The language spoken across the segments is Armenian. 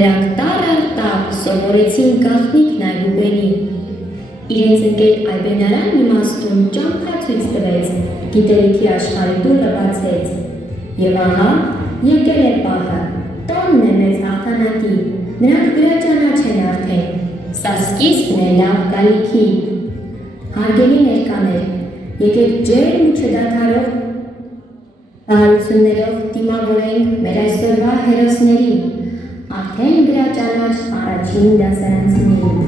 Նրանք տար առ տար սովորեցին գաղտնիքն այբուբենի։ Իրենց ընկեր Այբենարան իմաստուն ճամփա ցույց տվեց, գիտելիքի աշխարհի դուռը բացեց։ Եվ ահա եկել է պահը, տոնն է մեծ հաղթանակի, նրանք գրաճանաչ են արդեն, սա սկիզբն է լավ գալիքի։ Հարգելի ներկաներ, եկեք ջերմ ու չդադարող հարություններով դիմավորենք մեր այսօրվա հերոսներին, արդեն գրաճանաչ առաջին դասարանցիներին։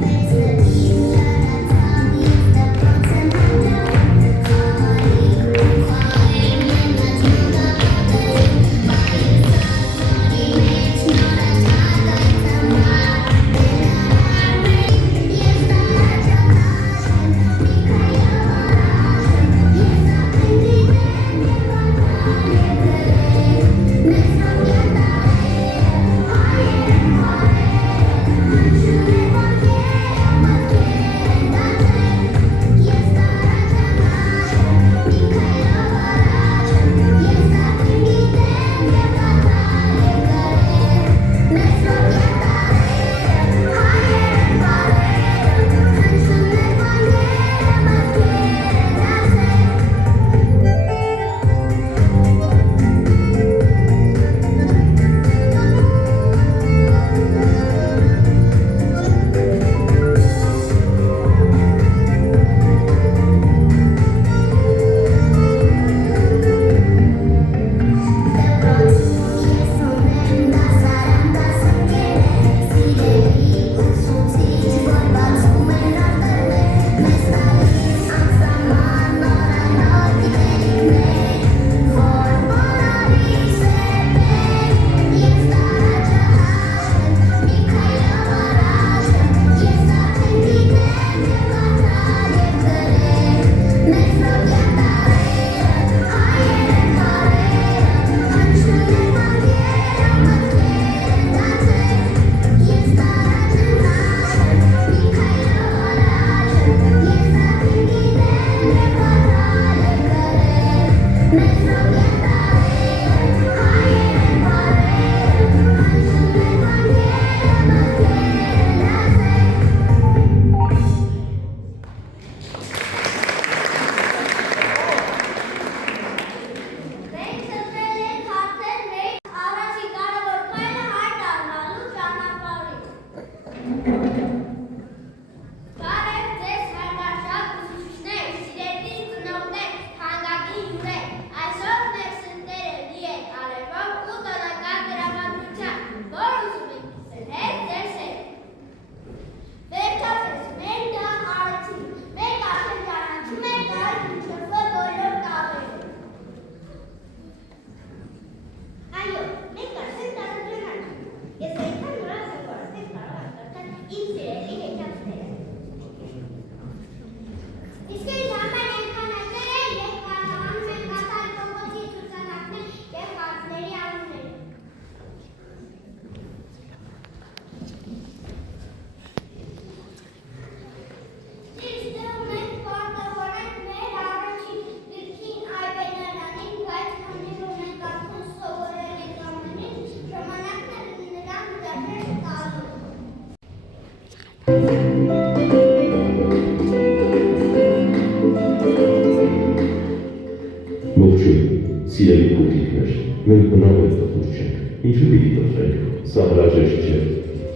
Սիրելի փոքրիկներ, մենք բնավ էլ տխուր չենք, ինչու պիտի տխրենք, սա հրաժեշտ չէ,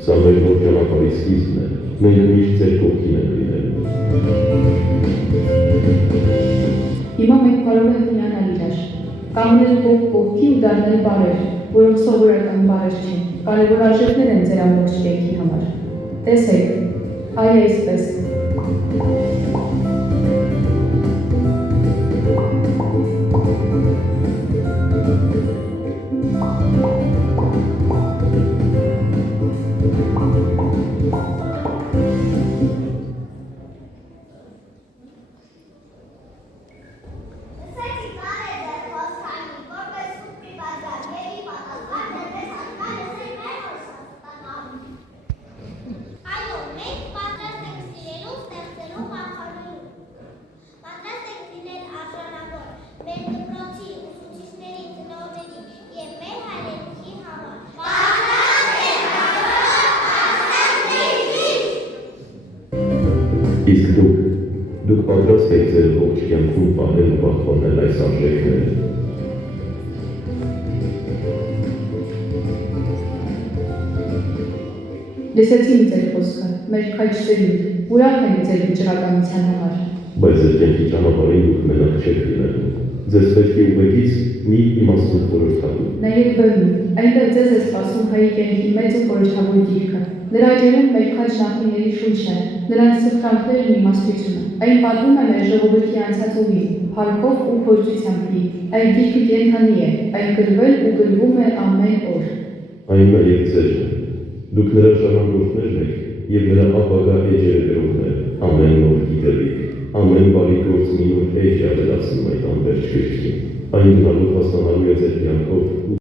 սա մեր նոր ճանապարհի սկիզբն է, մենք միշտ ձեր կողքին ենք լինելու։ Հիմա մենք կարող ենք միանալ իրար, կանգնել կողքի ու դառնել բարեր, որոնք սովորական բարեր չեն, կարևոր արժեքներ են ձեր ամբողջ կյանքի համար։ Տեսեք, այ այսպես։ Այո, մենք պատրաստ ենք սիրելու, ստեղծելու, Իսկ դուք պատրաստ եք ձեր ողջ կյանքում պահել ու պահպանել այս արժեքները։ Լսեցինք ձեր խոսքը, մեր քաջսերին, ուրախ ենք ձեր վճռականության համար։ Բայց ձեր կյանքի ճանապարհին դուք մենակ չեք լինելու։ Ձեզ պետք է ուղեկից մի իմաստուն խորհրդատու։ Նայեք բեմին, այնտեղ ձեզ է սպասում հայի կյանքի մեծ ու խորհրդավոր գիրքը։ Նրա աջերում մեր քաջ նախնիների շունչն է, նրանց սխրանքներն ու իմաստությունը։ Այն պատմում է մեր ժողովրդի անցած ուղին, փառքով ու փորձությամբ լի։ Այդ գիրքը կենդանի է, այն գրվել ու գրվում է ամեն օր։ Այն նաև ձերն է։ Դուք նրա ժառանգորդներն եք և նրա ապագա էջերը գրողները, ամեն օր գիտելիք, ամեն բարի գործ մի նոր էջ է ավելացնում այդ անվերջ գրքին։ Այն գնալով հասանալու է ձեր կյանքով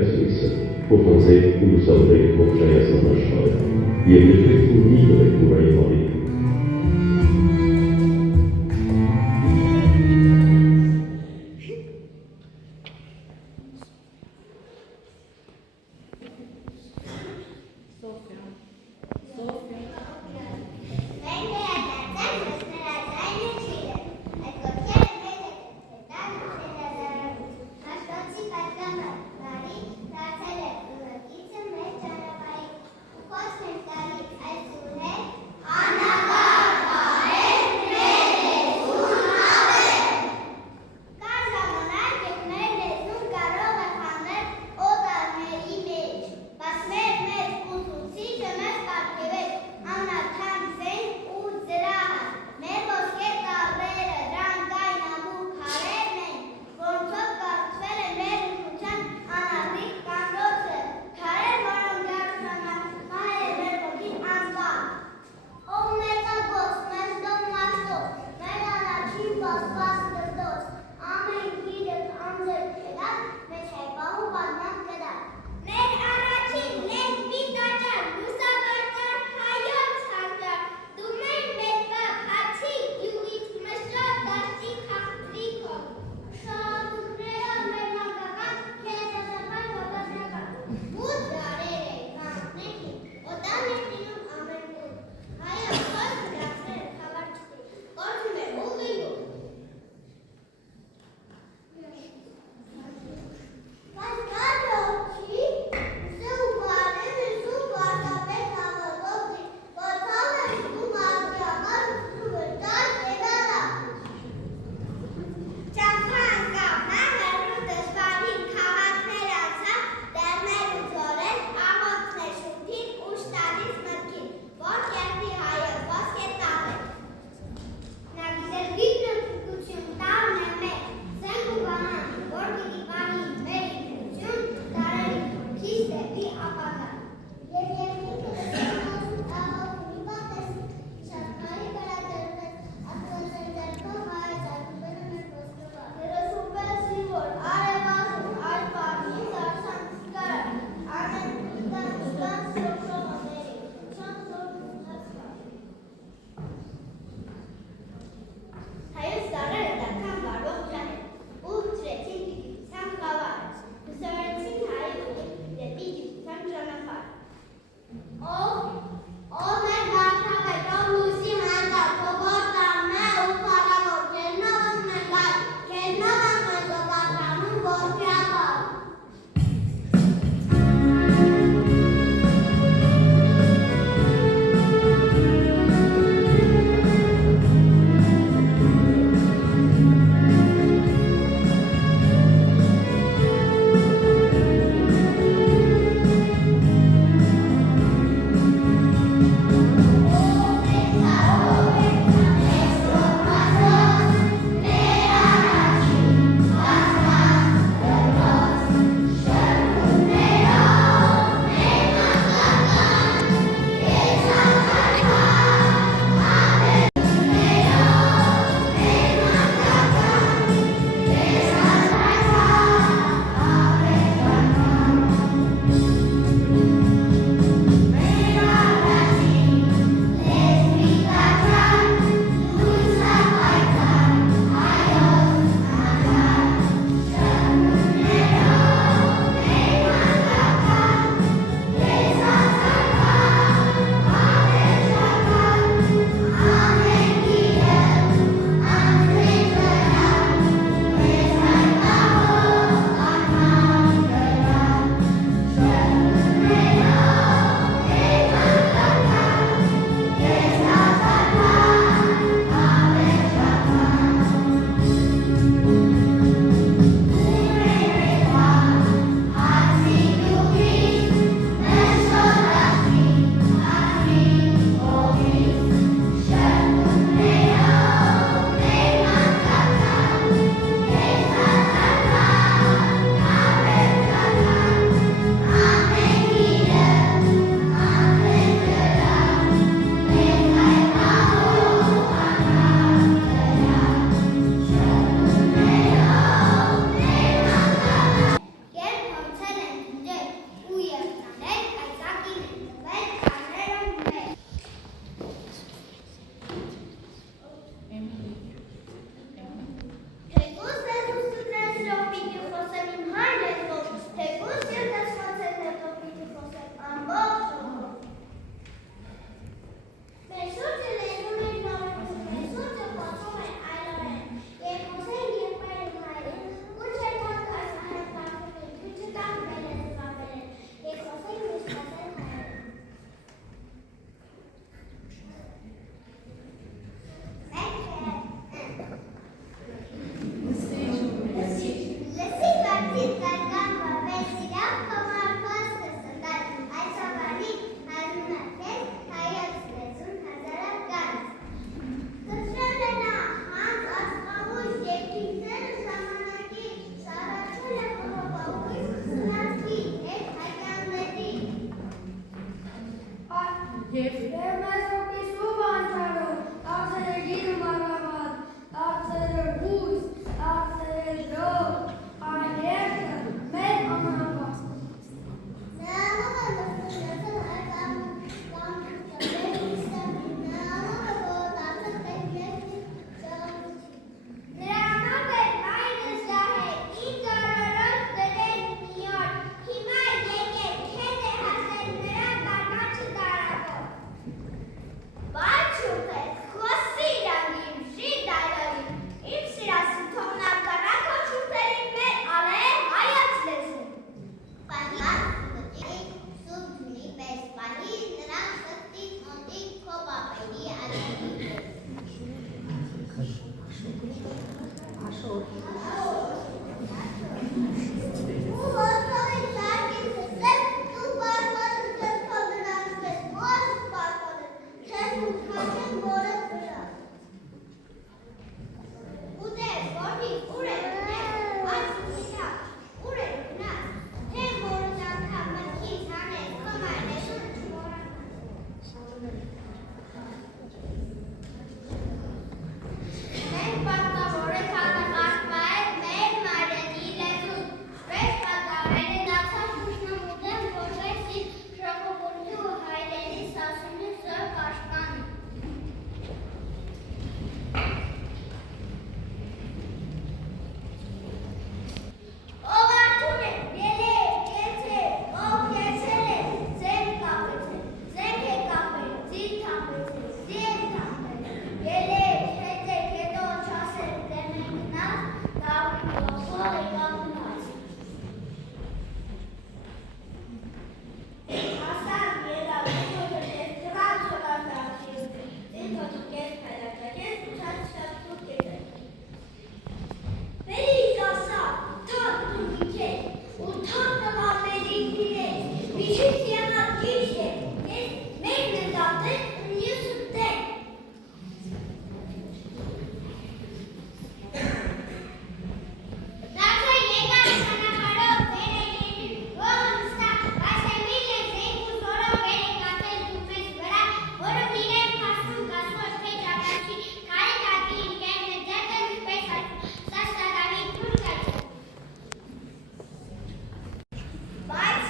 այս լույսը, փոխանցեք ու լուսավորեք ողջայնացման աշխարհը, և երբեք թույլ մի տվեք, որ այն մարի։ Անա Եվ մեզ օգնիսու բանջարով, դարձել է գիր մանավան, դարձել է բույս, դարձել է ժող, այն երկը մեր անհապաստ։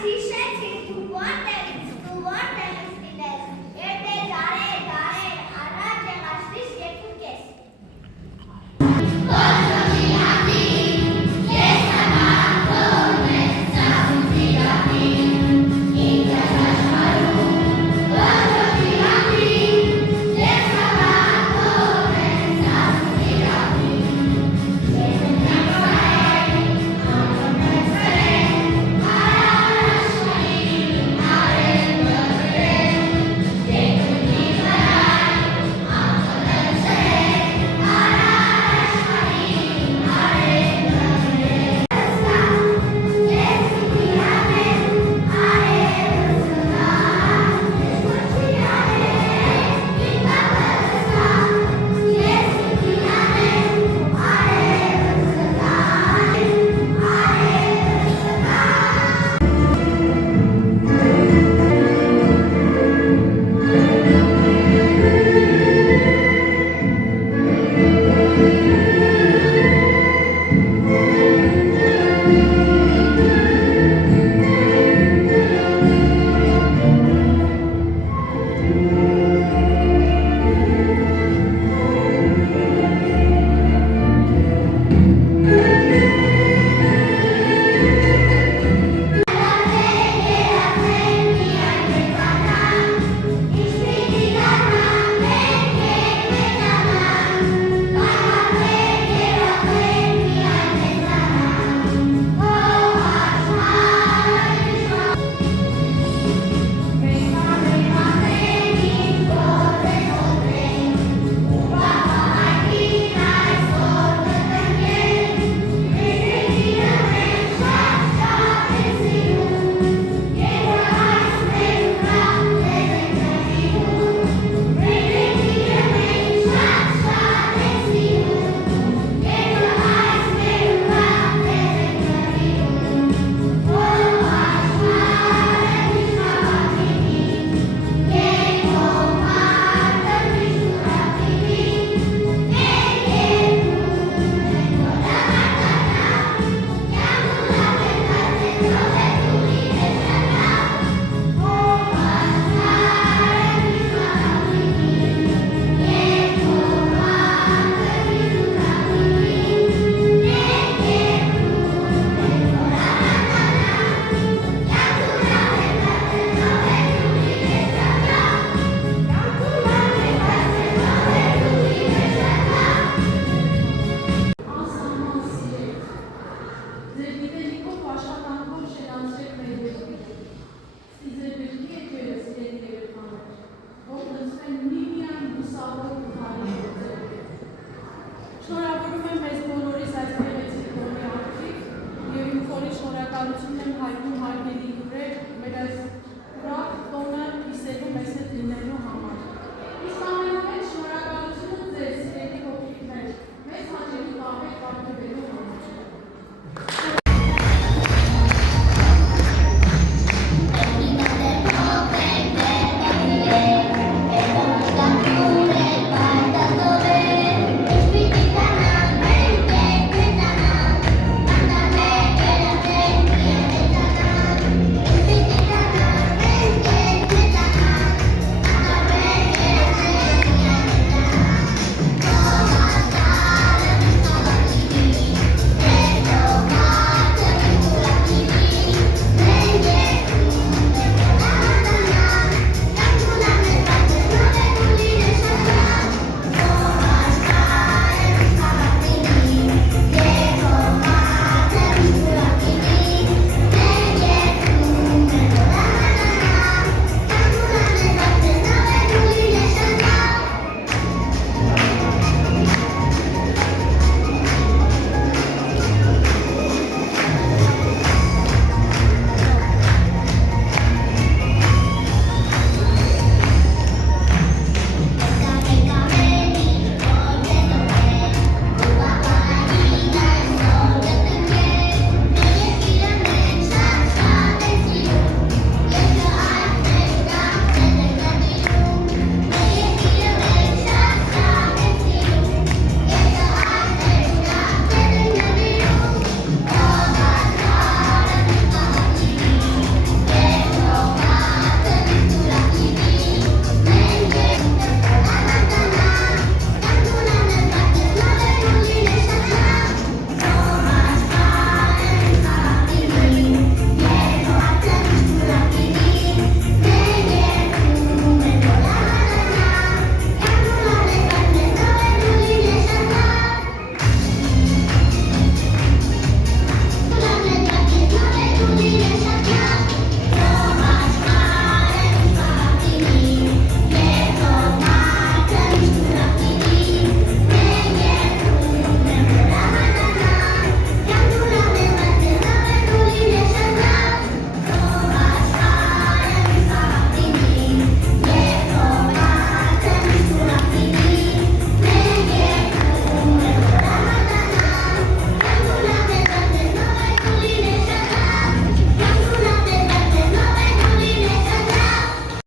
He said